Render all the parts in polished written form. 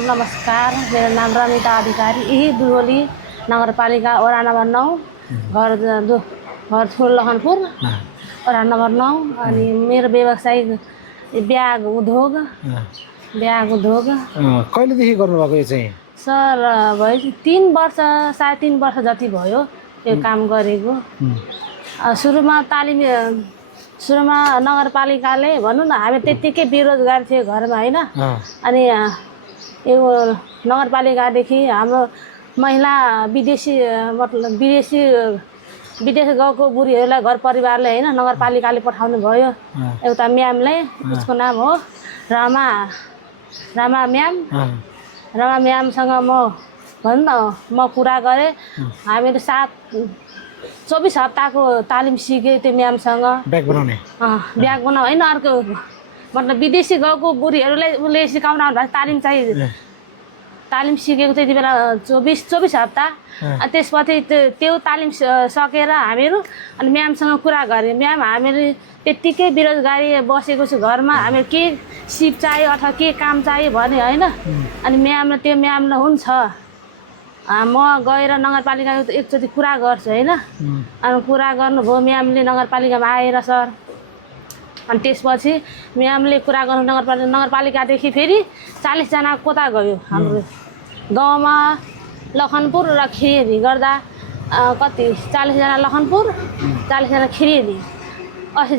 नमस्कार, मेरो नाम रमिता अधिकारी, यही दुधोली नगरपालिका वडा नम्बर 9, घर ठुलो लखनपुर, वडा नम्बर 9। अनि मेरो व्यवसाय ब्याग उद्योग। कहिलेदेखि गर्नुभएको यो चाहिँ? सर भयो 3 वर्ष, साढे 3 वर्ष जति भयो यो काम गरेको। सुरुमा नगरपालिकाले भनौँ न, हामी त्यत्तिकै बेरोजगार थियो घरमा होइन। अनि यो नगरपालिकादेखि हाम्रो महिला विदेश गएको बुढीहरूलाई घर परिवारले होइन नगरपालिकाले पठाउनु भयो। एउटा म्यामले, उसको नाम हो रमा म्याम। रमा म्यामसँग भनौँ न म कुरा गरेँ। हामीहरू 24 हप्ताको तालिम सिकेँ त्यो म्यामसँग। ब्याग बनाउने होइन, अर्को मतलब विदेशी गएको बुढीहरूलाई उसले सिकाउन आउनु भएको तालिम सिकेको त्यति बेला 24 हप्ता। त्यसपछि त्यो तालिम सकेर हामीहरू अनि म्यामसँग कुरा गरेँ। म्याम, हामीहरू त्यत्तिकै बेरोजगारी बसेको छु घरमा, हामीहरू के सिप चाहियो अथवा के काम चाहियो भने होइन। अनि त्यो म्यामले हुन्छ, म गएर नगरपालिका एकचोटि कुरा गर्छु होइन। अनि कुरा गर्नुभयो म्यामले नगरपालिकामा आएर सर। अनि त्यसपछि म्यामले कुरा गर्नु नगरपालिकादेखि फेरि 40 जना कोता गयो हाम्रो गाउँमा। लखनपुर र खिरेनी गर्दा कति 40 जना लखनपुर, 40 जना खिरेनी, 80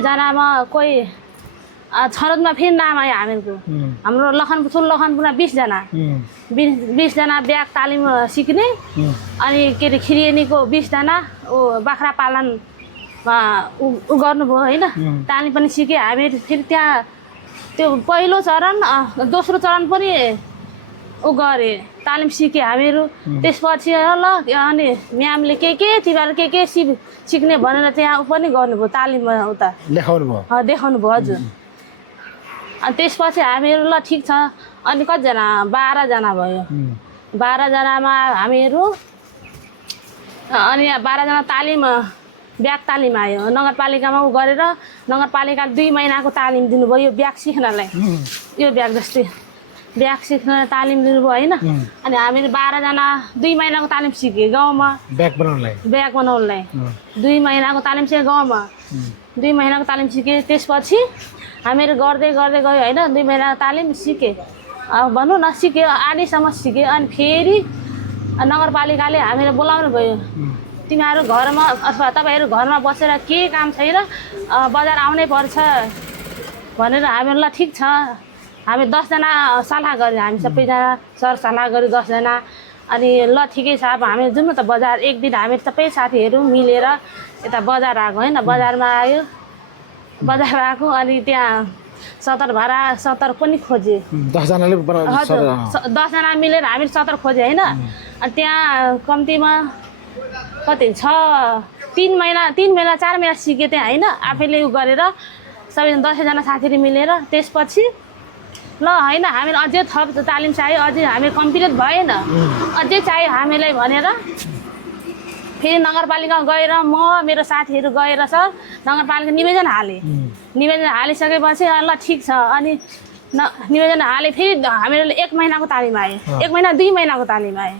जनामा कोही छनौटमा फेरि नाम आयो हामीहरूको। हाम्रो लखनपुरमा 20 जना ब्याग तालिम सिक्ने। अनि के अरे खिरेनीको 20 जना बाख्रा पालनमा गर्नुभयो होइन। तालिम पनि सिकेँ हामी। फेरि त्यहाँ त्यो पहिलो चरण, दोस्रो चरण पनि गरेँ, तालिम सिकेँ हामीहरू। त्यसपछि अनि म्यामले के तिमीहरू के सिक्ने भनेर त्यहाँ पनि गर्नुभयो, तालिममा उता देखाउनु भयो। हजुर। अनि त्यसपछि हामीहरू ल ठिक छ। अनि कतिजना 12 जना भयो। 12 जनामा हामीहरू अनि 12 जना ब्याग तालिम आयो नगरपालिकामा गरेर। नगरपालिकाले 2 महिनाको तालिम दिनुभयो यो ब्याग सिक्नलाई। यो ब्याग जस्तै ब्याग सिक्न तालिम दिनुभयो होइन। अनि हामीहरू 12 जना 2 महिनाको तालिम सिकेँ गाउँमा, ब्याग बनाउनलाई। 2 महिनाको तालिम सिकेँ गाउँमा, 2 महिनाको तालिम सिकेँ। त्यसपछि हामीहरू गर्दै गयो होइन। 2 महिनाको तालिम सिकेँ, भनौँ न सिकेँ, आधीसम्म सिकेँ। अनि फेरि नगरपालिकाले हामीलाई बोलाउनु भयो, तिमीहरू घरमा अथवा तपाईँहरू घरमा बसेर के काम छैन, बजार आउनै पर्छ भनेर। हामीहरूलाई ठिक छ। हामी 10 जना सल्लाह गऱ्यौँ, हामी सबैजना सर सल्लाह गऱ्यौँ 10 जना। अनि ल ठिकै छ, अब हामी जाउँ न त बजार। एक दिन हामी सबै साथीहरू मिलेर यता बजार आएको होइन। बजारमा आएको अनि त्यहाँ 70 पनि खोज्यो। 10 जनाले 10 जना मिलेर हामी 70 खोज्यो होइन। अनि त्यहाँ कम्तीमा कति 3 महिना 4 महिना सिकेँ त्यहाँ होइन, आफैले गरेर सबै 10 जना साथीहरू मिलेर। त्यसपछि ल होइन, हामीलाई अझै थप तालिम चाहियो, अझै हामी कम्प्लिट भएन, अझै चाहियो हामीलाई भनेर फेरि नगरपालिकामा गएर मेरो साथीहरू गएर सर नगरपालिका निवेदन हालिसकेपछि ल ठिक छ। अनि निवेदन हाले फेरि हामीहरूले 1 महिनाको तालिम आयो। 1 महिना 2 महिनाको तालिम आयो।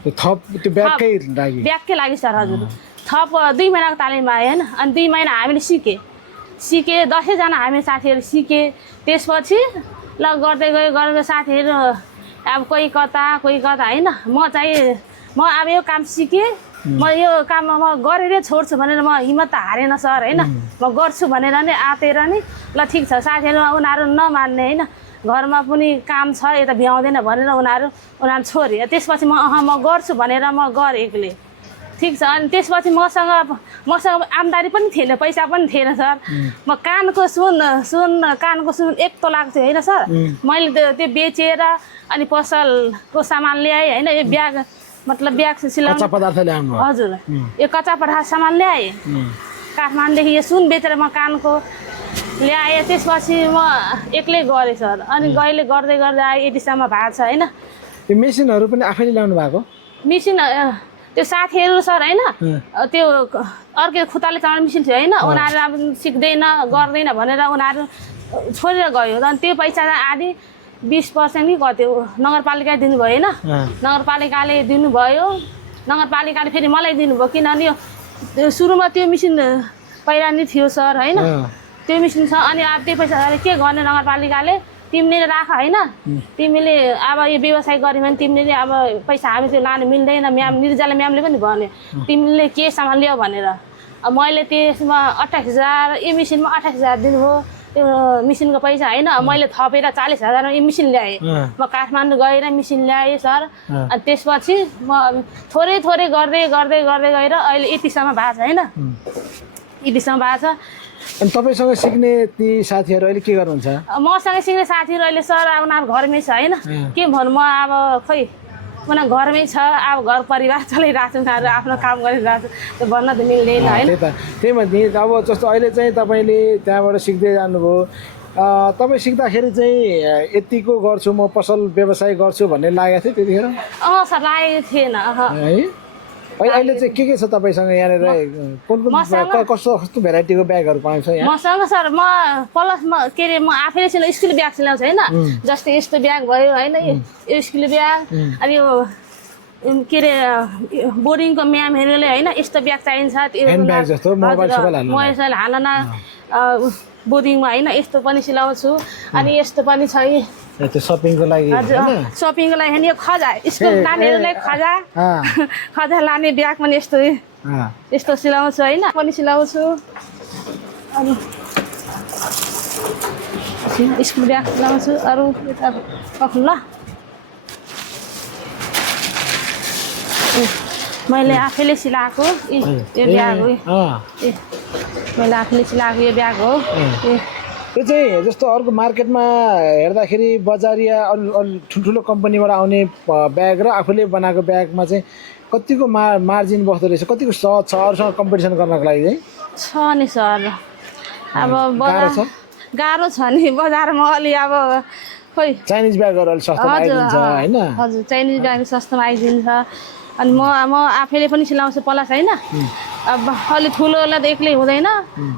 ब्यागकै लागि सर। हजुर। थप 2 महिनाको तालिम आयो होइन। अनि 2 महिना हामीले सिकेँ 10 जना हामी साथीहरू सिकेँ। त्यसपछि ल गर्दै गयो साथीहरू, अब कोही कता होइन। म अब यो काम सिकेँ, म यो काम म गरेरै छोड्छु भनेर म हिम्मत त हारेन सर होइन। म गर्छु भनेर नै आँटेर नि ल ठिक छ। साथीहरू उनीहरू नमान्ने होइन, घरमा पनि काम छ, यता भ्याउँदैन भनेर उनीहरू छोडे। त्यसपछि म गर्छु भनेर म गरेँ एक्लै। ठिक छ। अनि त्यसपछि मसँग आम्दानी पनि थिएन, पैसा पनि थिएन सर। म कानको सुन 1 तोलाको थियो होइन सर। मैले त्यो बेचेर अनि पसलको सामान ल्याएँ होइन। यो ब्याग सिलाउनु पदार्थ ल्याउनु। हजुर। यो कच्चा पदार्थ सामान ल्याएँ काठमाडौँदेखि। यो सुन बेचेर म कानको ल्याएँ। त्यसपछि म एक्लै गरेँ सर। अनि गर्दै आएँ, यतिसम्म भएको छ होइन। त्यो मेसिनहरू पनि आफैले ल्याउनु भएको? मेसिन त्यो साथीहरू सर होइन, त्यो अर्को खुट्टाले चलाउने मेसिन थियो होइन। उनीहरू अब सिक्दैन गर्दैन भनेर उनीहरू छोडेर गयो। अनि त्यो पैसा आधी 20% नि कति नगरपालिकाले दिनुभयो होइन नगरपालिकाले दिनुभयो नगरपालिकाले फेरि मलाई दिनुभयो किनभने यो सुरुमा त्यो मेसिन पहिला नि थियो सर होइन त्यो मेसिन छ अनि अब त्यो पैसा के गर्ने नगरपालिकाले तिमीले राख होइन तिमीले अब यो व्यवसाय गर्यो भने तिमीले अब पैसा हामी त्यो लानु मिल्दैन म्याम निर्जाले म्यामले पनि भन्यो तिमीले के सामान ल्याऊ भनेर अब मैले त्यसमा 28,000 यो मेसिनमा 28,000 दिनुभयो त्यो मेसिनको पैसा होइन मैले थपेर 40,000 यो मेसिन ल्याएँ म काठमाडौँ गएर मेसिन ल्याएँ सर अनि त्यसपछि म थोरै थोरै गर्दै गर्दै गर्दै गएर अहिले यतिसम्म भएको छ होइन यतिसम्म भएको छ अनि तपाईँसँग सिक्ने ती साथीहरू अहिले के गर्नुहुन्छ मसँग सिक्ने साथीहरू अहिले सर अब उनीहरू घरमै छ होइन के भन्नु म अब खै उनीहरू घरमै छ अब घर परिवार चलाइरहेको छ उनीहरू आफ्नो काम गरिरहेको छ त्यो भन्न त मिल्दैन होइन त्यही भन्छ नि अब जस्तो अहिले चाहिँ तपाईँले त्यहाँबाट सिक्दै जानुभयो तपाईँ सिक्दाखेरि चाहिँ यतिको गर्छु म पसल व्यवसाय गर्छु भन्ने लागेको थियो त्यतिखेर सर लागेको थिएन है अहिले चाहिँ के छ तपाईँसँग यहाँनिर कुन कुन कस्तो कस्तो भेराइटीको ब्यागहरू पाउँछ यहाँ मसँग सर म प्लसमा के अरे म आफैले स्कुल ब्याग सिलाउँछु होइन जस्तै यस्तो ब्याग भयो होइन यो स्कुल ब्याग अनि यो के अरे बोर्डिङको म्यामहरूले होइन यस्तो ब्याग चाहिन्छ त्यो मोबाइल हाल्न बोर्डिङमा होइन यस्तो पनि सिलाउँछु अनि यस्तो पनि छ त्यो सपिङको लागि सपिङको लागि यो खजा स्कुल नानीहरूलाई खजा खजा लाने ब्याग पनि यस्तो यस्तो सिलाउँछु होइन पनि सिलाउँछु अनि स्कुल ब्याग सिलाउँछु अरू यता ल मैले आफैले सिलाएको यो ब्याग हो मैले आफैले सिलाएको यो ब्याग हो त्यो चाहिँ जस्तो अर्को मार्केटमा हेर्दाखेरि बजारिया ठुल्ठुलो कम्पनीबाट आउने ब्याग र आफूले बनाएको ब्यागमा चाहिँ कतिको मार्जिन बस्दो रहेछ कतिको सहज छ अरूसँग कम्पिटिसन गर्नको लागि चाहिँ छ नि सर अब गाह्रो छ नि बजारमा अलि अब खोइ चाइनिज ब्यागहरू अलिक सस्तोमा आइदिन्छ होइन हजुर चाइनिज ब्याग सस्तोमा आइदिन्छ अनि म आफैले पनि सिलाउँछु प्लस होइन अब अलिक ठुलोलाई त एक्लै हुँदैन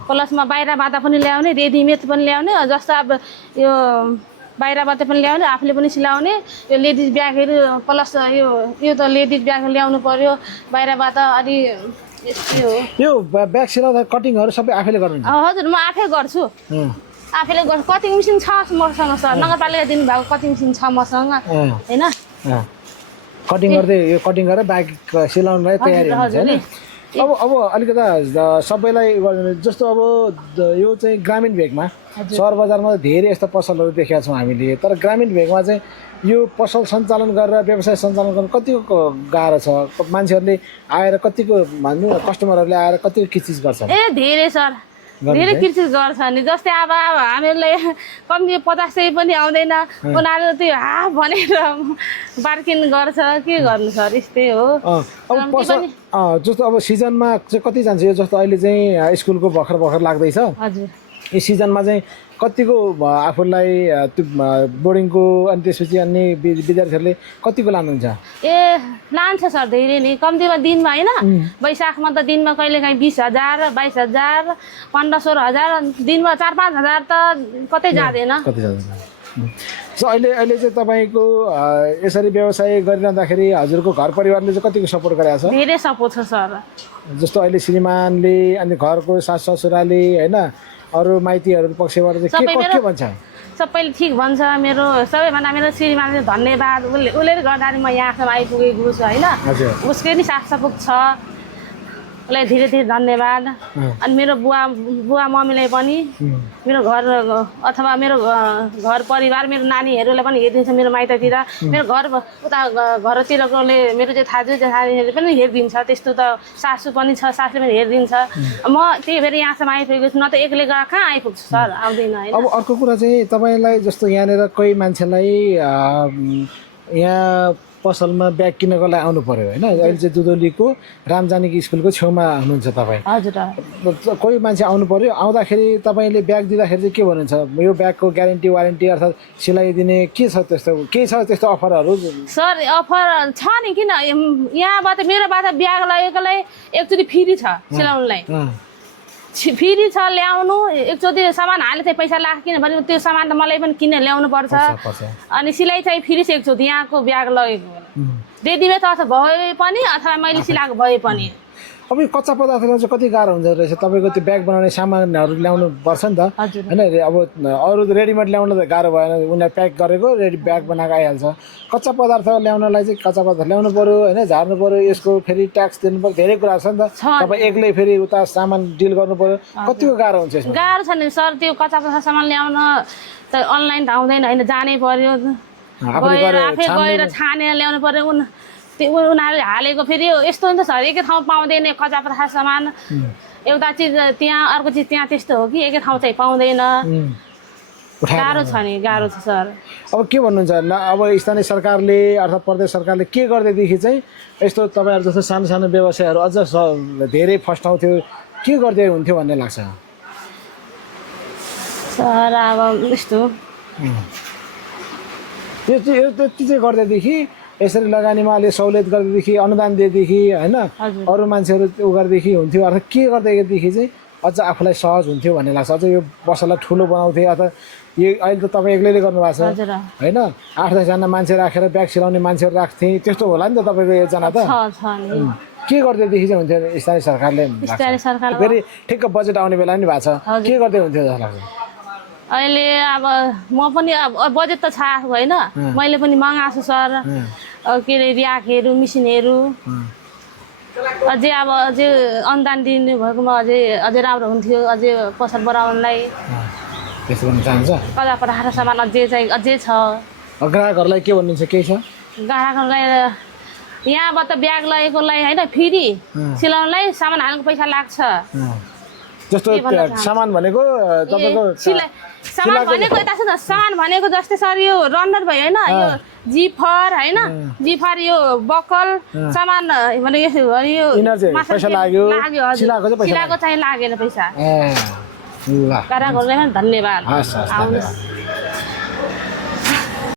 प्लसमा बाहिरबाट पनि ल्याउने रेडिमेड पनि ल्याउने जस्तो अब यो बाहिरबाट पनि ल्याउने आफूले पनि सिलाउने यो लेडिज ब्यागहरू प्लस यो त लेडिज ब्याग ल्याउनु पर्यो बाहिरबाट अनि यो ब्याग सिलाउँदा कटिङहरू सबै आफैले गर्नुहुन्छ हजुर म आफै गर्छु आफैले गर्छु कटिङ मेसिन छ मसँग सर नगरपालिका दिनुभएको कटिङ मेसिन छ मसँग होइन कटिङ गर्दै यो कटिङ गरेर ब्याग सिलाउनलाई तयारी हुन्छ होइन अब अलिकता सबैलाई जस्तो अब यो चाहिँ ग्रामीण भेगमा सहर बजारमा धेरै यस्ता पसलहरू देखेका छौँ हामीले तर ग्रामीण भेगमा चाहिँ यो पसल सञ्चालन गरेर व्यवसाय सञ्चालन गर्न कतिको गाह्रो छ मान्छेहरूले आएर कतिको भन्नु कस्टमरहरूले आएर कतिको किचिज गर्छ धेरै सर धेरै किचिज गर्छ नि जस्तै अब हामीहरूलाई कम्ती 50 पनि आउँदैन उनीहरू त्यो हाफ भनेर बार्किन गर्छ के गर्नु सर यस्तै हो अब पसल जस्तो अब सिजनमा चाहिँ कति जान्छ यो जस्तो अहिले चाहिँ स्कुलको भर्खर लाग्दैछ हजुर यो सिजनमा चाहिँ कतिको आफूलाई त्यो बोर्डिङको अनि त्यसपछि अन्य विद्यार्थीहरूले कतिको लानुहुन्छ लान्छ सर धेरै नै कम्तीमा दिनमा होइन वैशाखमा त दिनमा कहिलेकाहीँ 20,000 22,000 15-16,000 दिनमा 4-5,000 त कतै जाँदैन सो अहिले चाहिँ तपाईँको यसरी व्यवसाय गरिरहँदाखेरि हजुरको घर परिवारले चाहिँ कतिको सपोर्ट गरेको छ धेरै सपोर्ट छ सर जस्तो अहिले श्रीमानले अनि घरको सास ससुराले होइन अरू माइतीहरू पक्षबाट चाहिँ के भन्छ सबैले ठिक भन्छ मेरो सबैभन्दा मेरो श्रीमानले धन्यवाद उसले गर्दाखेरि म यहाँसम्म आइपुगेको छु होइन उसकै नि साथ सपोर्ट छ उसलाई धेरै धेरै धन्यवाद अनि मेरो बुवा मम्मीलाई पनि मेरो घर अथवा मेरो घर परिवार मेरो नानीहरूलाई पनि हेरिदिन्छ मेरो माइततिर मेरो घर उता घरतिरकोले मेरो जेठाजुहरूले पनि हेरिदिन्छ त्यस्तो त सासू पनि छ सासूले पनि हेरिदिन्छ म त्यही भएर यहाँसम्म आइपुगेको छु न त एक्लै गएर कहाँ आइपुग्छु सर आउँदैन होइन अब अर्को कुरा चाहिँ तपाईँलाई जस्तो यहाँनिर कोही मान्छेलाई यहाँ पसलमा ब्याग किन्नको लागि आउनु पर्यो होइन अहिले चाहिँ दुधौलीको रामजानकी स्कुलको छेउमा हुनुहुन्छ तपाईँ हजुर कोही मान्छे आउनु पर्यो आउँदाखेरि तपाईँले ब्याग दिँदाखेरि चाहिँ के भन्नुहुन्छ यो ब्यागको ग्यारेन्टी वारेन्टी अर्थात् सिलाइदिने के छ त्यस्तो केही छ त्यस्तो अफरहरू सर अफर छ नि किन यहाँबाट मेरोबाट ब्याग लगेकोलाई एकचोटि फ्री छ सिलाउनुलाई फेरि छ ल्याउनु एकचोटि सामान हाले चाहिँ पैसा लाग्छ किनभने त्यो सामान त मलाई पनि किनेर ल्याउनु पर्छ अनि सिलाइ चाहिँ फेरि चाहिँ एकचोटि यहाँको ब्याग लगेको दिदिमै त अथवा भए पनि अथवा मैले सिलाएको भए पनि अब यो कच्चा पदार्थ ल्याउनु चाहिँ कति गाह्रो हुन्छ रहेछ तपाईँको त्यो ब्याग बनाउने सामानहरू ल्याउनु पर्छ नि त होइन अब अरू रेडिमेड ल्याउनु त गाह्रो भएन उनीहरूले प्याक गरेको रेडी ब्याग बनाएको आइहाल्छ कच्चा पदार्थ ल्याउनलाई चाहिँ कच्चा पदार्थ ल्याउनु पऱ्यो होइन झार्नु पऱ्यो यसको फेरि ट्याक्स दिनु पऱ्यो धेरै कुरा छ नि त तपाईँ एक्लै फेरि उता सामान डिल गर्नु पऱ्यो कतिको गाह्रो हुन्छ यसमा गाह्रो छ नि सर त्यो कच्चा पदार्थ सामान ल्याउन त अनलाइन त आउँदैन होइन जानै पर्यो आफै गएर छानेर ल्याउनु पर्यो त्यो उनीहरूले हालेको फेरि यस्तो नि त सर एकै ठाउँ पाउँदैन कच्चा पदार्थ सामान एउटा चिज त्यहाँ अर्को चिज त्यहाँ त्यस्तो हो कि एकै ठाउँ चाहिँ पाउँदैन गाह्रो छ नि गाह्रो छ सर अब के भन्नुहुन्छ अब स्थानीय सरकारले अर्थात् प्रदेश सरकारले के गर्दैदेखि चाहिँ यस्तो तपाईँहरू जस्तो सानो सानो व्यवसायहरू अझ धेरै फस्टाउँथ्यो के गर्दै हुन्थ्यो भन्ने लाग्छ सर अब यस्तो यो त्यति चाहिँ गर्दैदेखि यसरी लगानीमा अलि सहुलियत गर्दैदेखि अनुदान दिएदेखि होइन अरू मान्छेहरू उ गर्दैदेखि हुन्थ्यो अर्थात् के गर्दैदेखि चाहिँ अझ आफूलाई सहज हुन्थ्यो भन्ने लाग्छ अझ यो पसललाई ठुलो बनाउँथ्यो अथवा यो अहिले त तपाईँ एक्लैले गर्नुभएको छ होइन 8-10जना मान्छे राखेर ब्याग सिलाउने मान्छेहरू राख्थे त्यस्तो होला नि त तपाईँको एकजना त के गर्दैदेखि चाहिँ हुन्थ्यो स्थानीय सरकारले फेरि ठिक्क बजेट आउने बेला नि भएको छ के गर्दै हुन्थ्यो जस्तो लाग्छ अहिले अब म पनि अब बजेट त छ होइन मैले पनि मगाएको छु सर के अरे र्याकहरू मिसिनहरू अझै अब अझै अनुदान दिनु भएकोमा अझै राम्रो हुन्थ्यो अझै पसल बढाउनलाई त्यसो गर्न चाहन्छ कता पठाएर सामान अझै छ ग्राहकहरूलाई के भन्नुहुन्छ केही छ ग्राहकहरूलाई यहाँबाट ब्याग लगेकोलाई होइन फेरि सिलाउनलाई सामान हाल्नुको पैसा लाग्छ जस्तो सामान भनेको तपाईँको सामान भनेको यता छ त सामान भनेको जस्तै सर यो रन्नर भयो होइन यो जिफर होइन जिफर यो बक्कल सामान भने यो पैसा लाग्यो सिलाएको चाहिँ लागेन पैसा ग्राहकहरूलाई पनि धन्यवाद